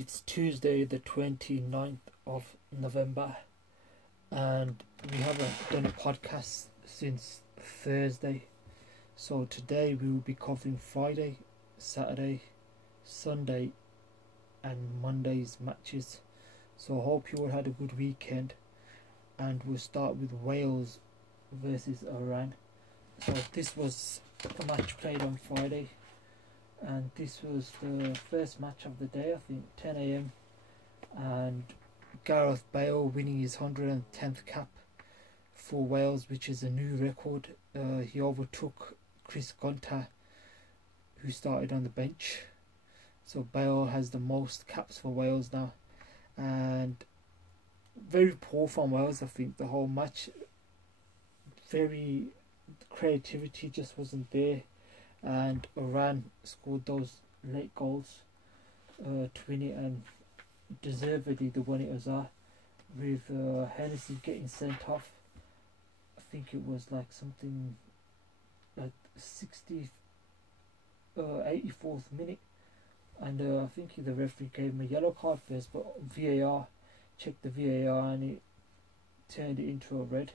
It's Tuesday the 29th of November, and we haven't done a podcast since Thursday. So today we will be covering Friday, Saturday, Sunday and Monday's matches. So I hope you all had a good weekend, and we'll start with Wales versus Iran. So this was a match played on Friday, and this was the first match of the day, I think 10 a.m. and Gareth Bale winning his 110th cap for Wales, which is a new record. He overtook Chris Gunter, who started on the bench. So Bale has the most caps for Wales now, and very poor from Wales. I think the whole match, very creativity just wasn't there, and Iran scored those late goals to win it, and deservedly they won it as well, with Hennessy getting sent off. I think it was like something like 84th minute, and I think the referee gave him a yellow card first, but VAR checked the VAR and it turned it into a red.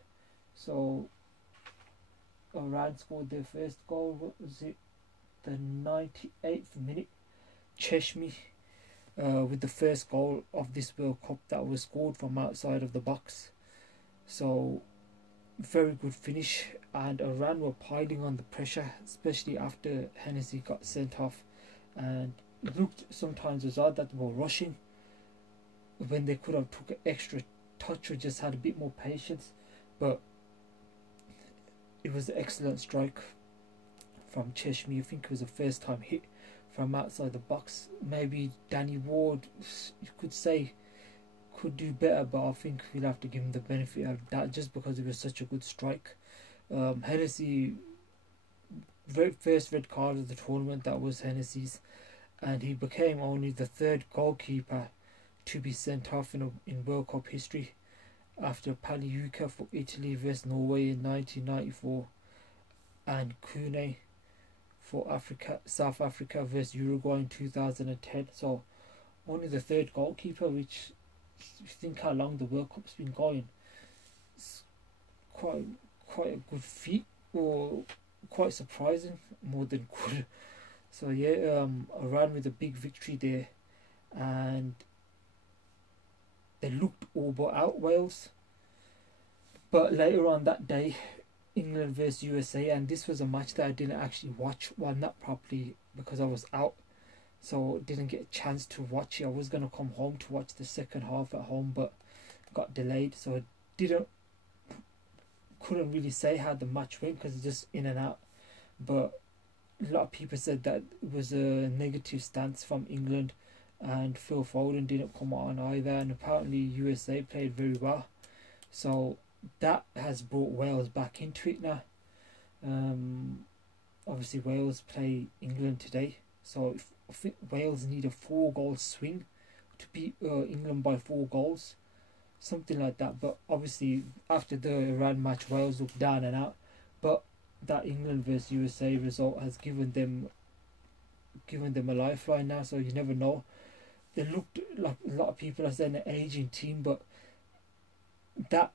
So Iran scored their first goal. What was it? The 98th minute. Cheshmi with the first goal of this World Cup that was scored from outside of the box. So very good finish, and Iran were piling on the pressure, especially after Hennessy got sent off, and it looked sometimes as odd that they were rushing when they could have took an extra touch or just had a bit more patience. But it was an excellent strike from Cheshmi. I think it was a first time hit from outside the box. Maybe Danny Ward, you could say, could do better, but I think we'll have to give him the benefit of that just because it was such a good strike. Hennessy, very first red card of the tournament, that was Hennessy's, and he became only the third goalkeeper to be sent off in World Cup history, after Paliuca for Italy vs Norway in 1994 and Kune for South Africa vs Uruguay in 2010. So only the third goalkeeper, which, if you think how long the World Cup's been going, it's quite a good feat, or quite surprising more than good. So yeah, Iran with a big victory there, and they looked all but out Wales. But later on that day, England vs USA, and this was a match that I didn't actually watch, well, not properly because I was out, so didn't get a chance to watch it. I was going to come home to watch the second half at home, but got delayed, so I couldn't really say how the match went because it's just in and out. But a lot of people said that it was a negative stance from England, and Phil Foden didn't come on either, and apparently USA played very well. So that has brought Wales back into it now. Obviously Wales play England today, so I think Wales need a 4-goal swing to beat England by 4 goals, something like that. But obviously after the Iran match, Wales looked down and out, but that England vs USA result has given them a lifeline now, so you never know. They looked like, a lot of people are saying, an aging team, but that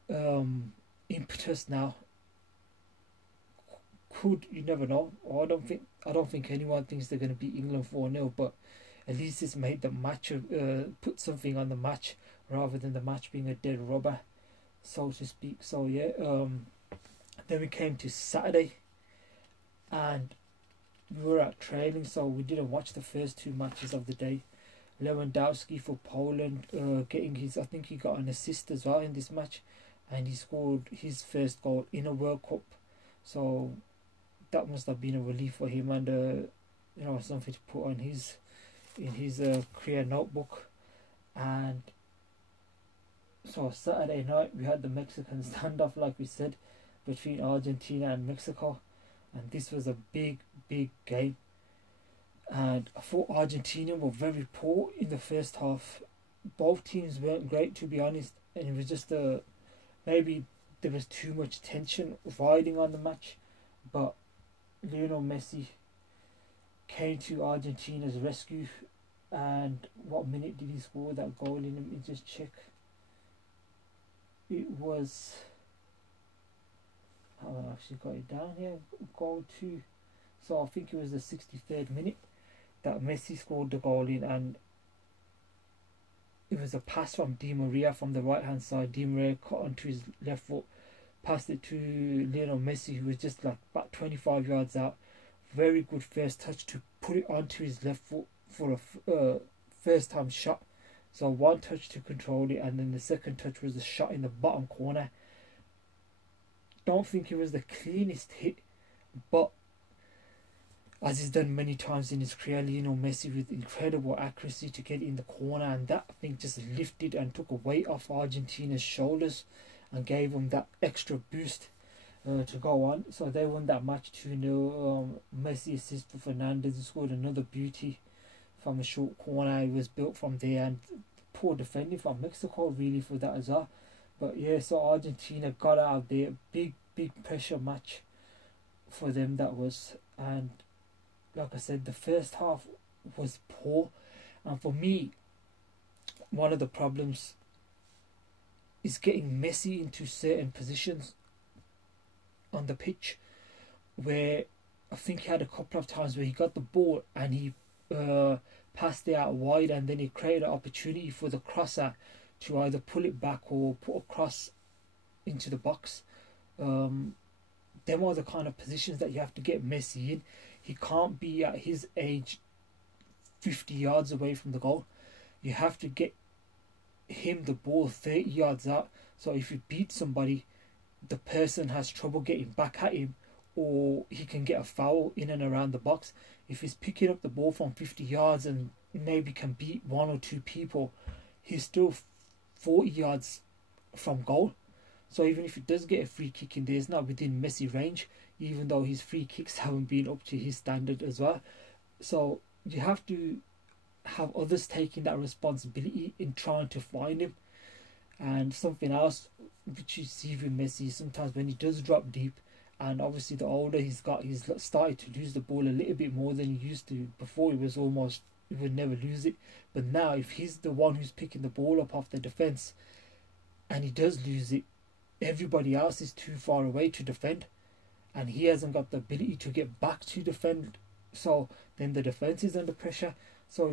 impetus now could, you never know. I don't think anyone thinks they're going to beat England 4-0, but at least it's made the match put something on the match rather than the match being a dead rubber, so to speak. So yeah, then we came to Saturday, and we were at training, so we didn't watch the first 2 matches of the day. Lewandowski for Poland getting his, I think he got an assist as well in this match, and he scored his first goal in a World Cup, so that must have been a relief for him, and you know, something to put on his career notebook. And so Saturday night we had the Mexican standoff, like we said, between Argentina and Mexico, and this was a big game. And I thought Argentina were very poor in the first half. Both teams weren't great, to be honest, and it was just maybe there was too much tension riding on the match. But Lionel Messi came to Argentina's rescue And what minute did he score that goal in? Let me just check. It was, I actually got it down here, goal 2. So I think it was the 63rd minute that Messi scored the goal in, and it was a pass from Di Maria from the right hand side. Di Maria cut onto his left foot, passed it to Lionel Messi, who was just like about 25 yards out. Very good first touch to put it onto his left foot for a first time shot. So one touch to control it, and then the second touch was a shot in the bottom corner. Don't think it was the cleanest hit, but as he's done many times in his career, Lionel Messi with incredible accuracy to get in the corner, and that I think just lifted and took a weight off Argentina's shoulders and gave them that extra boost to go on. So they won that match 2-0. Messi assist for Fernandez, who scored another beauty from a short corner. It was built from there, and poor defending from Mexico really for that as well. But yeah, so Argentina got out of there. Big pressure match for them that was. And like I said, the first half was poor, and for me, one of the problems is getting Messi into certain positions on the pitch, where I think he had a couple of times where he got the ball and he passed it out wide, and then he created an opportunity for the crosser to either pull it back or put a cross into the box. Them are the kind of positions that you have to get Messi in. He can't be at his age 50 yards away from the goal. You have to get him the ball 30 yards out. So if you beat somebody, the person has trouble getting back at him, or he can get a foul in and around the box. If he's picking up the ball from 50 yards and maybe can beat 1 or 2 people, he's still 40 yards from goal. So even if he does get a free kick in there, it's not within Messi range, even though his free kicks haven't been up to his standard as well. So you have to have others taking that responsibility in trying to find him. And something else which you see with Messi, sometimes when he does drop deep, and obviously the older he's got, he's started to lose the ball a little bit more than he used to. Before, he would never lose it. But now, if he's the one who's picking the ball up off the defence and he does lose it, everybody else is too far away to defend, and he hasn't got the ability to get back to defend. So then the defence is under pressure. So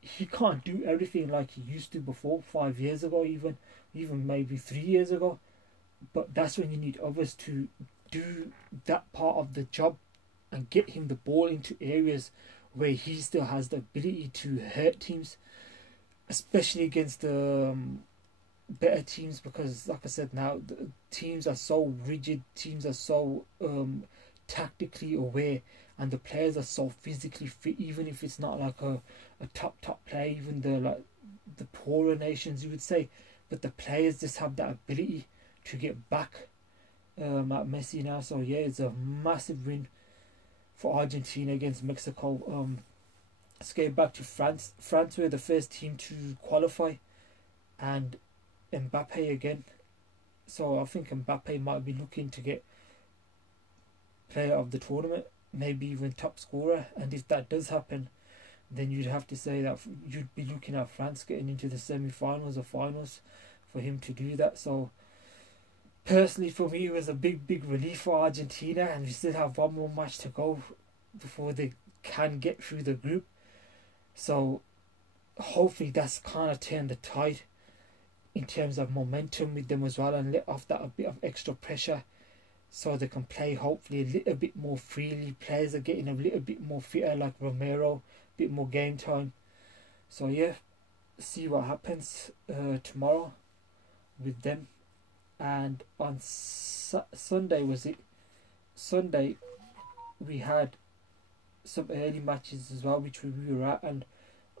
he can't do everything like he used to before, 5 years ago, even maybe 3 years ago. But that's when you need others to do that part of the job and get him the ball into areas where he still has the ability to hurt teams, especially against the better teams, because like I said, now the teams are so rigid, teams are so tactically aware, and the players are so physically fit. Even if it's not like a top player, even the poorer nations, you would say, but the players just have that ability to get back at Messi now. So yeah, it's a massive win for Argentina against Mexico. Let's get back to France. France were the first team to qualify, and Mbappe again. So I think Mbappe might be looking to get player of the tournament, maybe even top scorer. And if that does happen, then you'd have to say that you'd be looking at France getting into the semi-finals or finals for him to do that. So personally, for me, it was a big relief for Argentina, and we still have one more match to go before they can get through the group. So hopefully that's kind of turned the tide in terms of momentum with them as well, and let off that a bit of extra pressure, so they can play hopefully a little bit more freely. Players are getting a little bit more fitter, like Romero, a bit more game time. So yeah, see what happens tomorrow with them. And on Sunday, Sunday we had some early matches as well, which we were at, and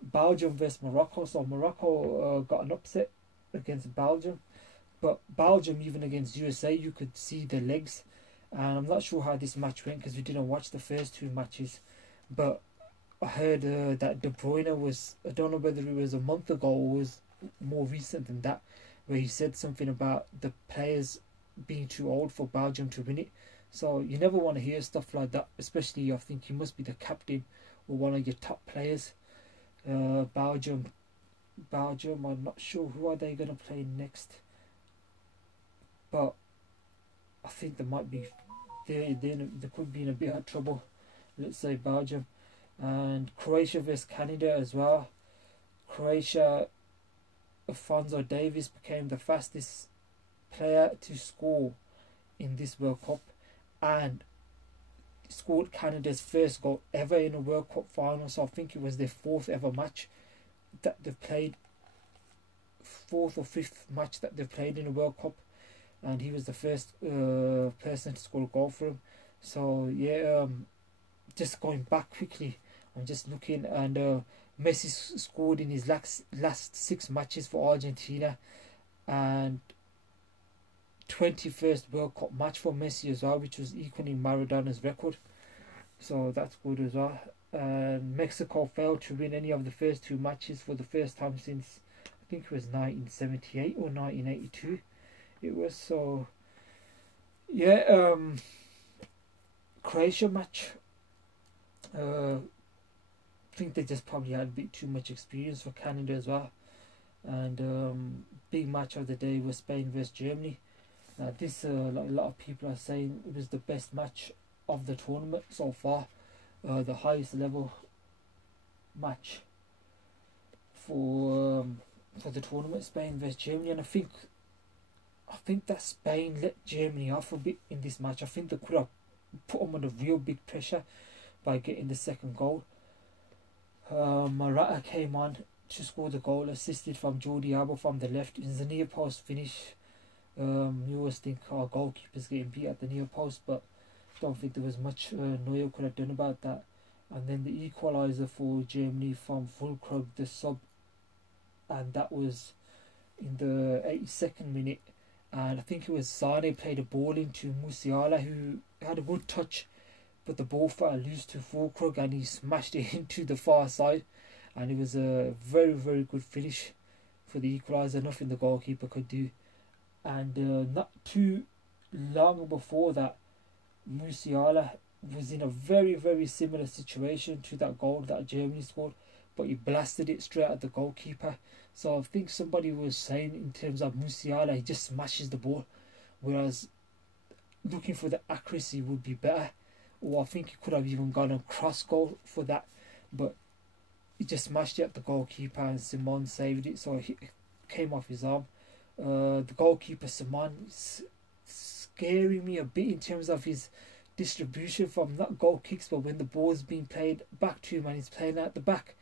Belgium versus Morocco. So Morocco got an upset against Belgium, but Belgium, even against USA, you could see the legs. And I'm not sure how this match went because we didn't watch the first 2 matches, but I heard that De Bruyne was, I don't know whether it was a month ago or was more recent than that, where he said something about the players being too old for Belgium to win it. So you never want to hear stuff like that, especially I think you must be the captain or one of your top players. Belgium. I'm not sure who are they going to play next, but I think they might be they could be in a bit of trouble. Let's say Belgium. And Croatia vs Canada as well. Croatia, Alphonso Davies became the fastest player to score in this World Cup, and scored Canada's first goal ever in a World Cup final. So I think it was their fourth ever match that they've played, fourth or fifth match that they've played in a World Cup, and he was the first person to score a goal for him. So yeah, just going back quickly, I'm just looking, and Messi scored in his last 6 matches for Argentina, and 21st World Cup match for Messi as well, which was equaling Maradona's record. So that's good as well. And Mexico failed to win any of the first 2 matches for the first time since, I think it was 1978 or 1982. It was. So yeah, Croatia match, I think they just probably had a bit too much experience for Canada as well. And big match of the day was Spain vs Germany. Now this, like a lot of people are saying, it was the best match of the tournament so far, the highest level match for the tournament, Spain vs Germany. And I think that Spain let Germany off a bit in this match. I think they could have put them under real big pressure by getting the second goal. Morata came on to score the goal, assisted from Jordi Alba from the left. It was a near post finish. You always think our goalkeeper's getting beat at the near post, but I don't think there was much Neuer could have done about that. And then the equaliser for Germany from Füllkrug, the sub, and that was in the 82nd minute. And I think it was Sane played a ball into Musiala, who had a good touch, but the ball fell loose to Füllkrug and he smashed it into the far side. And it was a very, very good finish for the equaliser, nothing the goalkeeper could do. And not too long before that, Musiala was in a very, very similar situation to that goal that Germany scored, but he blasted it straight at the goalkeeper. So I think somebody was saying in terms of Musiala, he just smashes the ball, whereas looking for the accuracy would be better. Or I think he could have even gone a cross goal for that, but he just smashed it at the goalkeeper and Simon saved it, so it came off his arm. The goalkeeper Simon is scaring me a bit in terms of his distribution from not goal kicks, but when the ball's being played back to him and he's playing at the back,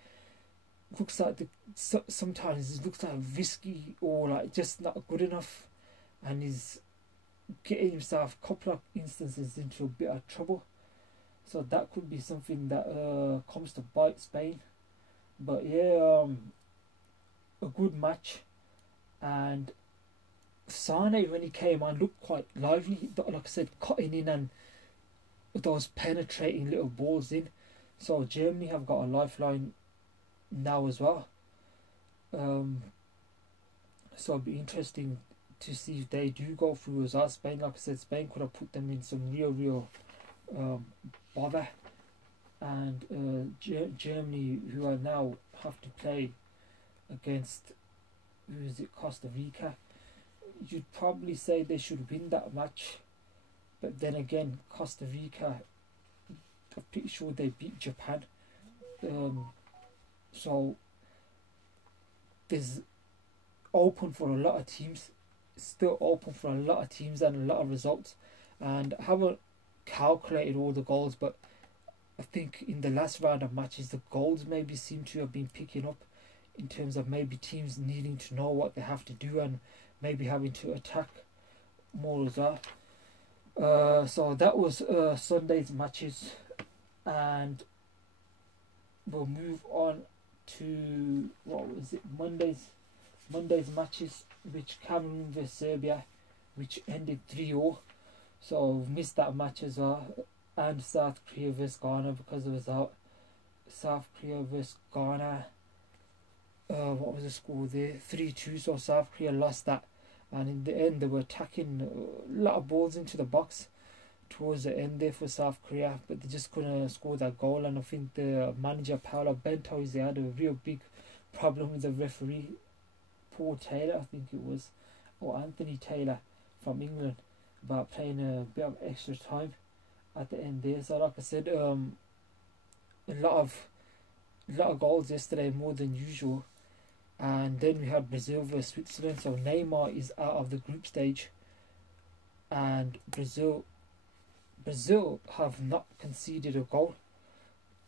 looks like sometimes it looks like risky or like just not good enough, and he's getting himself a couple of instances into a bit of trouble. So that could be something that comes to bite Spain. But yeah, a good match. And Sane, when he came on, looked quite lively, like I said, cutting in and those penetrating little balls in. So Germany have got a lifeline now as well. So it'll be interesting to see if they do go through as well. Spain, like I said, Spain could have put them in some real bother. And Germany, who are now have to play against, who is it, Costa Rica, you'd probably say they should win that match. But then again, Costa Rica, I'm pretty sure they beat Japan. So there's open for a lot of teams. It's still open for a lot of teams and a lot of results. And I haven't calculated all the goals, but I think in the last round of matches, the goals maybe seem to have been picking up in terms of maybe teams needing to know what they have to do and maybe having to attack more as well. So that was Sunday's matches, and we'll move on to, what was it, Monday's matches, which Cameroon vs Serbia, which ended 3-0. So we've missed that match as well. And South Korea vs Ghana, because it was out. South Korea vs Ghana, what was the score there? 3-2. So South Korea lost that, and in the end they were attacking a lot of balls into the box towards the end there for South Korea, but they just couldn't score that goal. And I think the manager Paolo Bento, he had a real big problem with the referee, Paul Taylor, I think it was, or Anthony Taylor from England, about playing a bit of extra time at the end there. So like I said, a lot of goals yesterday, more than usual. And then we had Brazil versus Switzerland. So Neymar is out of the group stage, and Brazil have not conceded a goal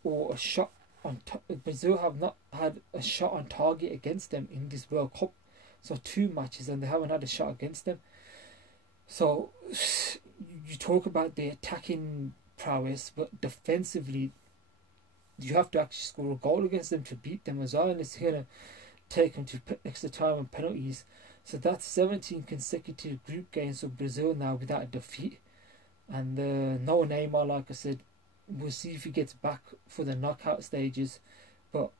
or a shot on. Brazil have not had a shot on target against them in this World Cup. So 2 matches and they haven't had a shot against them. So you talk about the attacking prowess, but defensively, you have to actually score a goal against them to beat them as well, and it's gonna take them to extra time and penalties. So that's 17 consecutive group games for Brazil now without a defeat. And no Neymar, like I said. We'll see if he gets back for the knockout stages, but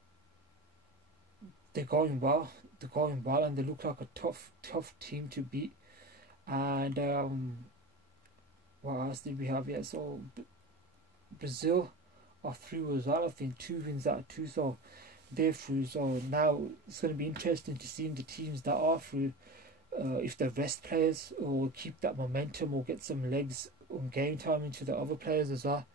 they're going well. They're going well, and they look like a tough team to beat. And what else did we have here? So Brazil are through as well. I think 2 wins out of 2, so they're through. So now it's going to be interesting to see the teams that are through, if they rest players or keep that momentum or get some legs on game time into the other players as well.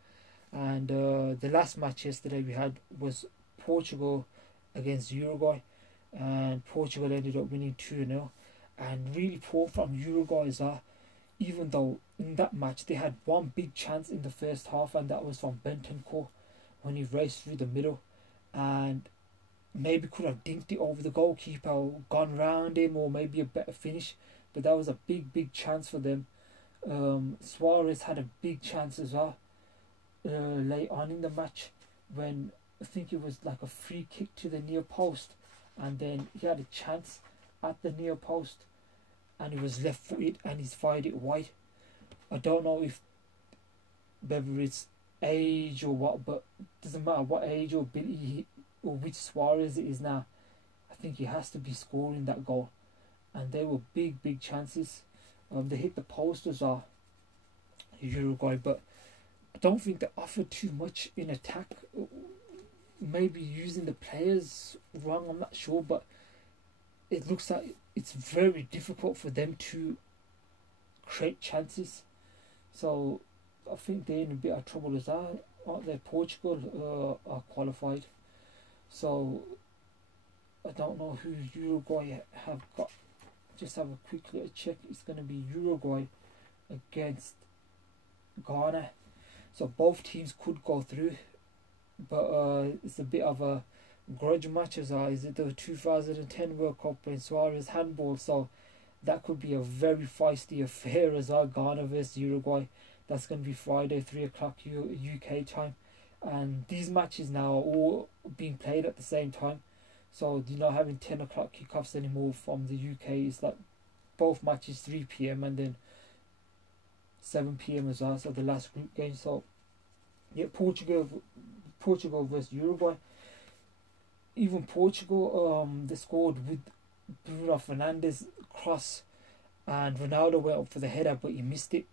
And the last match yesterday we had was Portugal against Uruguay, and Portugal ended up winning 2-0. And really poor from Uruguay as well, even though in that match they had one big chance in the first half, and that was from Bentancur when he raced through the middle and maybe could have dinked it over the goalkeeper, gone round him, or maybe a better finish. But that was a big chance for them. Suarez had a big chance as well late on in the match, when I think it was like a free kick to the near post, and then he had a chance at the near post and he was left footed and he's fired it wide. I don't know if whether it's age or what, but it doesn't matter what age or ability or which Suarez it is now. I think he has to be scoring that goal, and they were big chances. They hit the post as well, Uruguay, but I don't think they offered too much in attack. Maybe using the players wrong, I'm not sure, but it looks like it's very difficult for them to create chances. So I think they're in a bit of trouble as well, aren't they? Portugal are qualified, so I don't know who Uruguay have got. Just have a quick little check. It's going to be Uruguay against Ghana. So both teams could go through, but it's a bit of a grudge match as well. Is it the 2010 World Cup in Suarez handball? So that could be a very feisty affair as well. Ghana versus Uruguay. That's going to be Friday, 3 o'clock UK time. And these matches now are all being played at the same time. So you're not having 10 o'clock kickoffs anymore from the UK. It's like both matches 3 p.m. and then 7 p.m. as well. So the last group game. So yeah, Portugal versus Uruguay. Even Portugal, they scored with Bruno Fernandes cross, and Ronaldo went up for the header, but he missed it.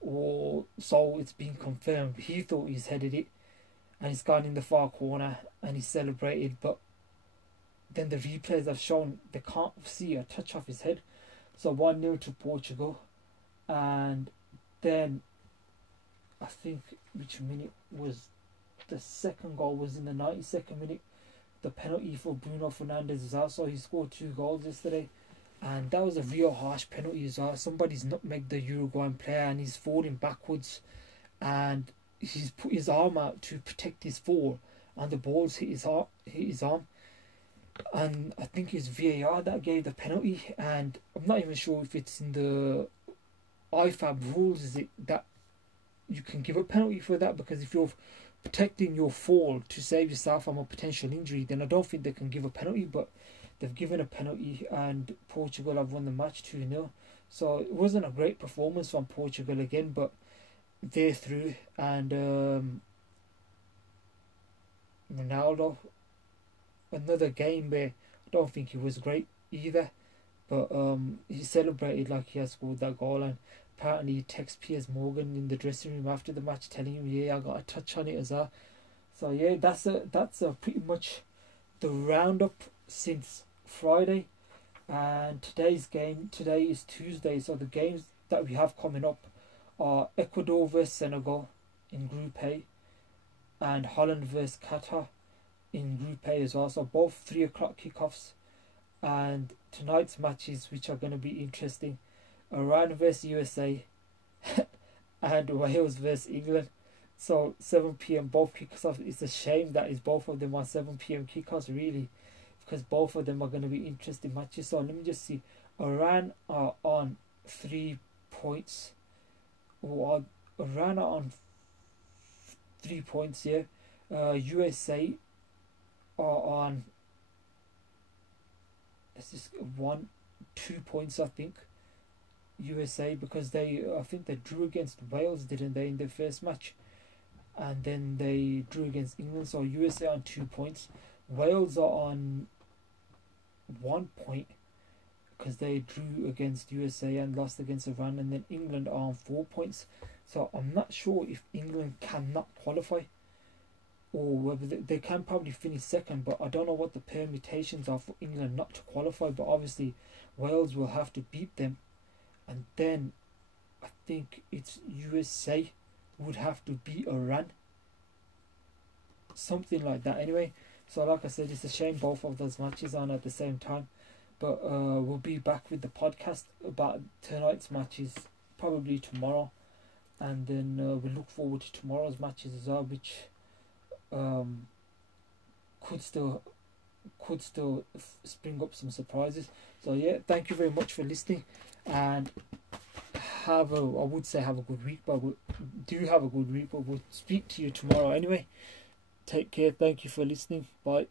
Or so it's been confirmed. He thought he's headed it, and he's gone in the far corner, and he celebrated. But then the replays have shown they can't see a touch off his head. So 1-0 to Portugal, and then I think which minute was the second goal was in the 92nd minute. The penalty for Bruno Fernandes as well. So he scored 2 goals yesterday, and that was a real harsh penalty as well. Somebody's nutmegged the Uruguayan player, and he's falling backwards, and he's put his arm out to protect his fall, and the ball's hit his arm. And I think it's VAR that gave the penalty, and I'm not even sure if it's in the IFAB rules, is it that you can give a penalty for that, because if you're protecting your fall to save yourself from a potential injury, then I don't think they can give a penalty. But they've given a penalty, and Portugal have won the match 2-0. So it wasn't a great performance from Portugal again, but they're through. And Ronaldo, another game where I don't think he was great either, but he celebrated like he has scored that goal. And apparently he texts Piers Morgan in the dressing room after the match telling him, yeah, I got a touch on it as well. So yeah, that's a pretty much the roundup since Friday. And today is Tuesday, so the games that we have coming up are Ecuador versus Senegal in Group A, and Holland versus Qatar in Group A as well. So both 3 o'clock kickoffs. And tonight's matches, which are going to be interesting, Iran versus USA and Wales versus England. So 7 p.m. both kickoffs. It's a shame that is both of them are 7 p.m. kickoffs, really, because both of them are going to be interesting matches. So let me just see. Iran are on 3 points. Iran are on 3 points, yeah. USA are on, let's just 2 points, I think. USA, because I think they drew against Wales, didn't they, in their first match, and then they drew against England. So USA on 2 points. Wales are on 1 point because they drew against USA and lost against Iran, and then England are on 4 points. So I'm not sure if England cannot qualify, or whether they can probably finish second, but I don't know what the permutations are for England not to qualify. But obviously Wales will have to beat them, and then I think it's USA would have to beat Iran, something like that anyway. So like I said, it's a shame both of those matches on at the same time, but we'll be back with the podcast about tonight's matches probably tomorrow, and then we look forward to tomorrow's matches as well, which could still spring up some surprises. So yeah, thank you very much for listening, and I would say have a good week, but do have a good week, but we'll speak to you tomorrow anyway. Take care. Thank you for listening. Bye.